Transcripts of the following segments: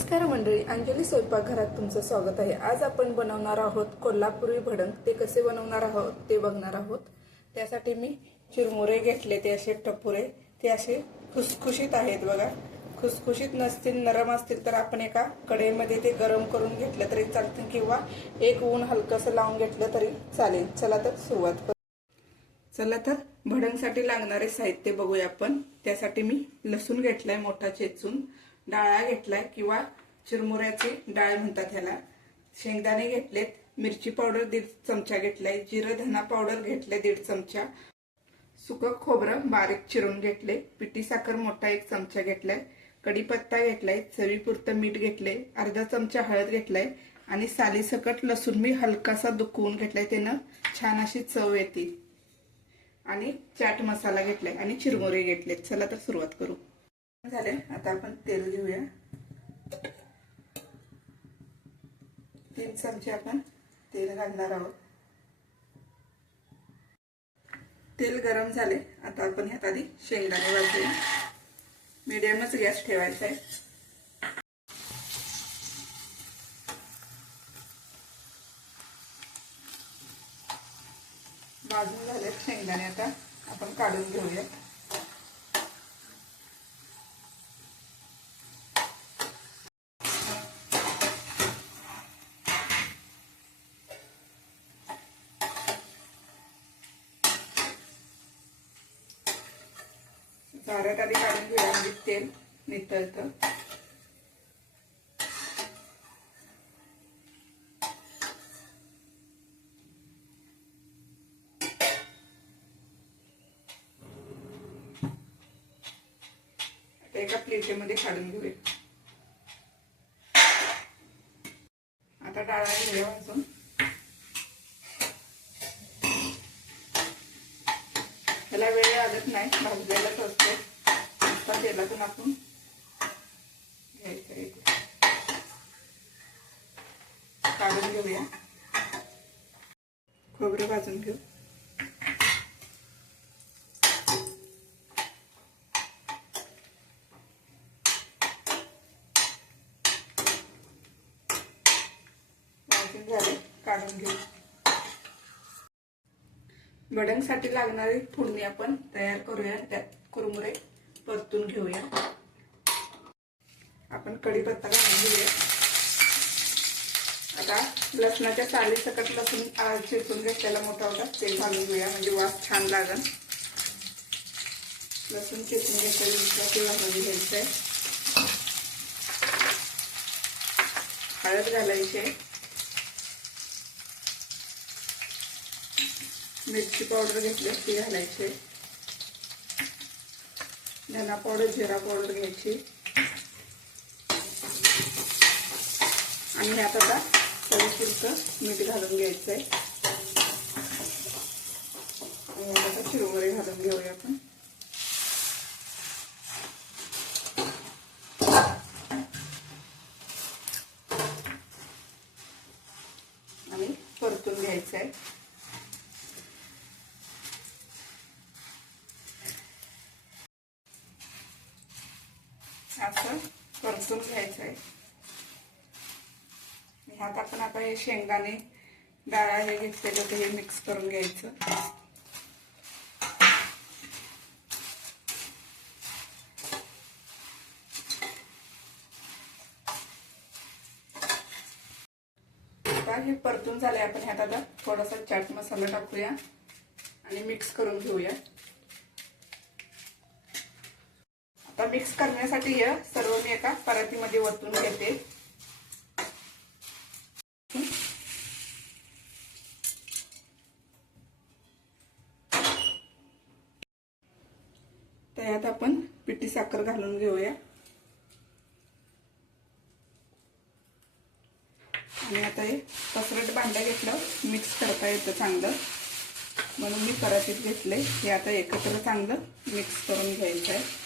नमस्कार मंडळी, अंजली स्वयंपाकघरात तुमचं स्वागत आहे। आज आपण बनवणार आहोत कोल्हापुरी भडंग। ते कसे बनवणार आहोत ते बघणार आहोत। त्यासाठी मी चिरमुरे घेतले, ते असे टपुरे, ते असे खुसखुशीत आहेत बघा। खुसखुशीत नसतील, नरम असतील तर आपण एका कढईमध्ये ते गरम करून घेतलं तरी चालतं किंवा एक ऊन हलकसं लावून घेतलं तरी चालेल। चला तर सुरुवात करू। चला तर भडंगसाठी लागणारे साहित्य बघूया आपण। त्यासाठी मी लसूण घेतलाय मोठा चेचून, डाळा घेतलाय किंवा चिरमुऱ्याची डाळ म्हणतात ह्याला, शेंगदाणे घेतलेत, मिरची पावडर 1.5 चमचा घेतलाय, जिरं धना पावडर घेतले 1.5 चमचा, सुकं खोबरं बारीक चिरून घेतले, पिठी साखर मोठा 1 चमचा घेतलाय, कढीपत्ता घेतलाय, चवीपुरतं मीठ घेतले, अर्धा चमचा हळद घेतलाय आणि सालीसकट लसूण मी हलकासा दुखवून घेतलाय, त्यानं छान अशी चव येते। आणि चाट मसाला घेतलाय आणि चिरमुरे घेतले। चला तर सुरुवात करू। झाले, आता आपण तेल घेऊया। 3 चमचे आपण तेल घालणार आहोत। तेल गरम झाले, आता आपण ह्यात आधी शेंगदाणे भाजूया। मीडियमच गॅस ठेवायचा आहे। भाजून झाले शेंगदाणे, आता आपण काढून घेऊया। झाऱ्यात आधी काढून घेऊया, म्हणजे तेल नितळतं। एका प्लेटमध्ये काढून घेऊया। आता डाळ घेऊया भाजून। त्याला वेळ लागत नाही, भाजलेलाच असते। नुसता तेलातून आपण घ्यायचं, काढून घेऊया। खोबरं भाजून घेऊ। झाले, काढून घेऊ। भडंगसाठी लागणारी फोडणी आपण तयार करूया। त्यात कुरमुरे परतून घेऊया। आपण कढीपत्ता घालून घेऊया। आता लसणाच्या सालीसकट लसूण चेचून घेतलेला मोठा होता ते घालून घेऊया, म्हणजे वास छान लागेल। लसूण चेचून घेतलेलं ते घालून घ्यायचंय। हळद घालायची, मिरची पावडर घेतली ती घालायची, धना पावडर जिरा पावडर घ्यायची आणि ह्यात आता चवीपुरतं मीठ घालून घ्यायचंय आणि आता चिरमुरे घालून घेऊया आपण। आणि परतून घ्यायचंय। असं परतून घ्यायचंय। ह्यात आपण आता हे शेंगदाणे डाळ हे घेतलेलं ते हे मिक्स करून घ्यायचं। आता हे परतून झाले, आपण ह्यात आता थोडासा चाट मसाला टाकूया आणि मिक्स करून घेऊया। आता मिक्स करण्यासाठी हे सर्व मी एका परातीमध्ये वतून घेते। त्यात आपण पिठी साखर घालून घेऊया आणि आता हे पसरट भांडं घेतलं, मिक्स करता येतं चांगलं, म्हणून मी परातीत घेतले। हे आता एकत्र चांगलं मिक्स करून घ्यायचं आहे।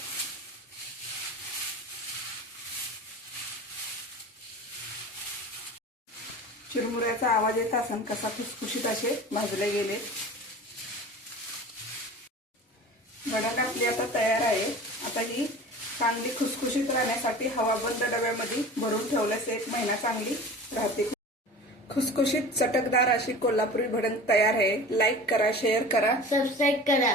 चिरमुऱ्याचा आवाज येत असेल कसा खुसखुशीत असे भाजले गेले। भडंग आपली आता तयार आहे। आता ही चांगली खुसखुशीत राहण्यासाठी हवाबंद डब्यामध्ये भरून ठेवल्यास 1 महिना चांगली राहते. खुसखुशीत चटकदार अशी कोल्हापुरी भडंग तयार आहे. लाईक करा, शेअर करा, सबस्क्राईब करा.